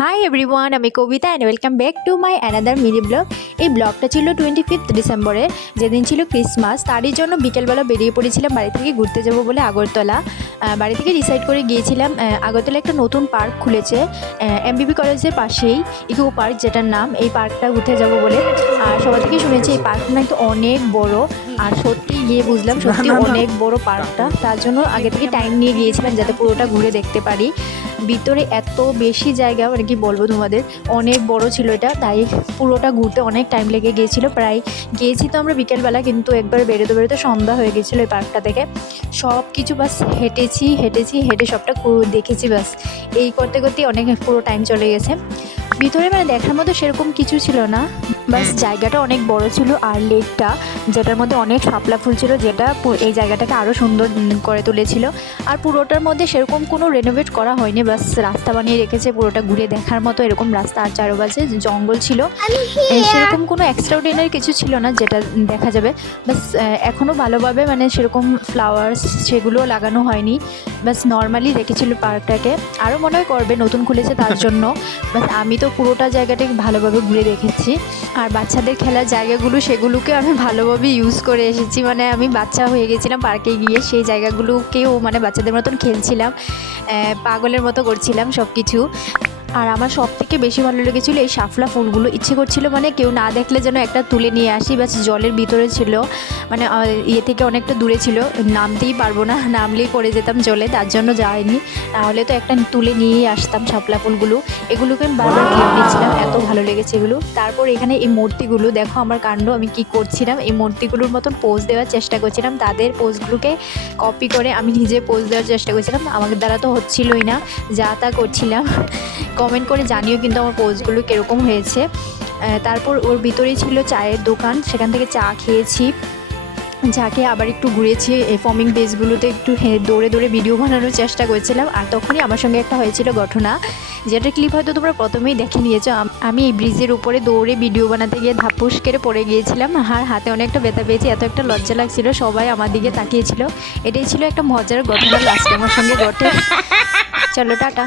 High everyone, আমি Kavita and welcome back to my another mini blog. এই ব্লগটা ছিল 25 ডিসেম্বরে, যেদিন ছিল ক্রিসমাস। তারই জন্য বিকেলবেলা বেরিয়ে পড়েছিলাম বাড়ি থেকে ঘুরতে যাব বলে আগরতলা। বাড়ি থেকে ডিসাইড করে গিয়েছিলাম। আগরতলা একটা নতুন পার্ক খুলেছে এমবিবি কলেজের পাশেই, ইকো পার্ক যেটার নাম। এই পার্কটা ঘুরতে যাব বলে আর সবার থেকে শুনেছি এই পার্কটা নাকি অনেক বড়। আর সত্যি গিয়ে বুঝলাম সত্যি অনেক বড় পার্কটা। তার জন্য আগে থেকে টাইম নিয়ে গিয়েছিলাম যাতে পুরোটা ঘুরে দেখতে পারি। ভিতরে এত বেশি জায়গা, মানে কি বলবো তোমাদের, অনেক বড় ছিল এটা। তাই পুরোটা ঘুরতে অনেক টাইম লেগে গিয়েছিল। প্রায় গিয়েছি তো আমরা বিকেলবেলা, কিন্তু একবার বেরোতে বেরোতে সন্ধ্যা হয়ে গেছিলো এই পার্কটা থেকে। সব কিছু বাস হেঁটে সবটা দেখেছি। বাস এই করতে করতেই অনেক পুরো টাইম চলে গেছে। ভিতরে মানে দেখার মতো সেরকম কিছু ছিল না, বাস জায়গাটা অনেক বড় ছিল। আর লেকটা, যেটার মধ্যে অনেক শাপলা ফুল ছিল, যেটা এই জায়গাটাকে আরও সুন্দর করে তুলেছিল। আর পুরোটার মধ্যে সেরকম কোনো রেনোভেট করা হয়নি, বাস রাস্তা বানিয়ে রেখেছে পুরোটা ঘুরে দেখার মতো এরকম রাস্তা। আর চারপাশে জঙ্গল ছিল, সেরকম কোনো এক্সট্রাঅর্ডিনারি কিছু ছিল না যেটা দেখা যাবে। বাস এখনও ভালোভাবে মানে সেরকম ফ্লাওয়ার্স সেগুলো লাগানো হয়নি, বাস নর্মালি রেখেছিল পার্কটাকে। আরও মনে হয় করবে, নতুন খুলেছে তার জন্য। বাস আমি তো পুরোটা জায়গাটাকে ভালোভাবে ঘুরে দেখেছি। আর বাচ্চাদের খেলার জায়গাগুলো সেগুলোকে আমি ভালোভাবে ইউজ করে এসেছি। মানে আমি বাচ্চা হয়ে গেছিলাম পার্কে গিয়ে, সেই জায়গাগুলোকেও মানে বাচ্চাদের মতন খেলছিলাম, পাগলের মতো করছিলাম সব কিছু। আর আমার সব থেকে বেশি ভালো লেগেছিলো এই শাপলা ফুলগুলো। ইচ্ছে করছিল মানে কেউ না দেখলে যেন একটা তুলে নিয়ে আসি। বাস জলের ভিতরে ছিল, মানে ইয়ে থেকে অনেকটা দূরে ছিল, নামতেই পারবো না, নামলেই পড়ে যেতাম জলে, তার জন্য যাইনি। তাহলে তো একটা তুলে নিয়েই আসতাম শাপলা ফুলগুলো। এগুলোকে আমি বারবার ক্লিপ নিচ্ছিলাম, এত ভালো লেগেছে এগুলো। তারপর এখানে এই মূর্তিগুলো দেখো, আমার কাণ্ড, আমি কি করছিলাম, এই মূর্তিগুলোর মতন পোজ দেওয়ার চেষ্টা করছিলাম। তাদের পোজগুলোকে কপি করে আমি নিজে পোজ দেওয়ার চেষ্টা করছিলাম। আমাদের দ্বারা তো হচ্ছিলই না, যা তা করছিলাম। কমেন্ট করে জানিও কিন্তু আমার পোজগুলো কীরকম হয়েছে। তারপর ওর ভিতরেই ছিল চায়ের দোকান, সেখান থেকে চা খেয়েছি। চা খেয়ে আবার একটু ঘুরেছি এই ফর্মিং বেসগুলোতে, একটু দৌড়ে দৌড়ে ভিডিও বানানোর চেষ্টা করছিলাম। আর তখনই আমার সঙ্গে একটা হয়েছিল ঘটনা, যেটা ক্লিপ হয়তো তোমরা প্রথমেই দেখে নিয়েছো। আমি এই ব্রিজের উপরে দৌড়ে ভিডিও বানাতে গিয়ে ধাপুস কেড়ে পড়ে গিয়েছিলাম। আর হাতে অনেকটা ব্যথা পেয়েছি, এত একটা লজ্জা লাগছিল, সবাই আমার দিকে তাকিয়েছিল। এটাই ছিল একটা মজার ঘটনা লাস্টে আমার সঙ্গে ঘটে। চলো টাটা।